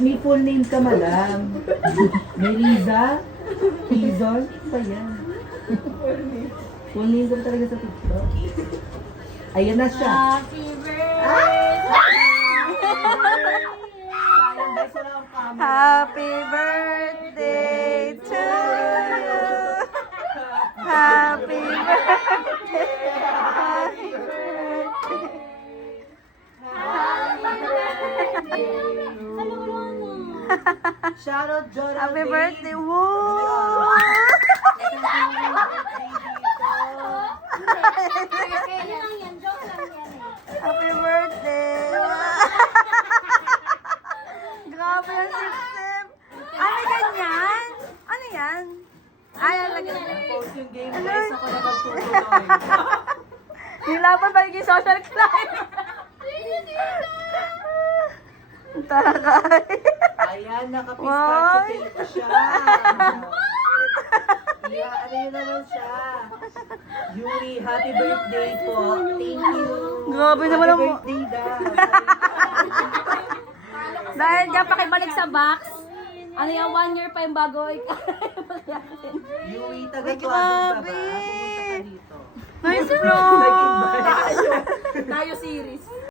May full name ka, madam. Meliza? Izon? Pa yan. Full name ko talaga sa TikTok. Ayan na siya. Happy birthday! Happy birthday to you. Happy birthday. Happy birthday. Shoutout, Jordan. Happy birthday. Woo! Happy birthday. Grabe yung system. Ano ganyan? Ano yan? Ay, lagyan na. Post yung game, guys. Ako na magtutuloy. Nilaban ba yung social climb? Taray. Ayan, nakapistacho cake siya. Yeah, ano yun naman siya? Yuri, happy birthday po. Thank you. Grabe naman Happy ang... birthday daw. Dahil dyan pakibalik sa box. Ano yung 1 year pa yung bago Yuri, taga Ay, Tuagon ka ba? grabe. Pumunta ka dito. Nice vlog! Nag-invite. tayo series.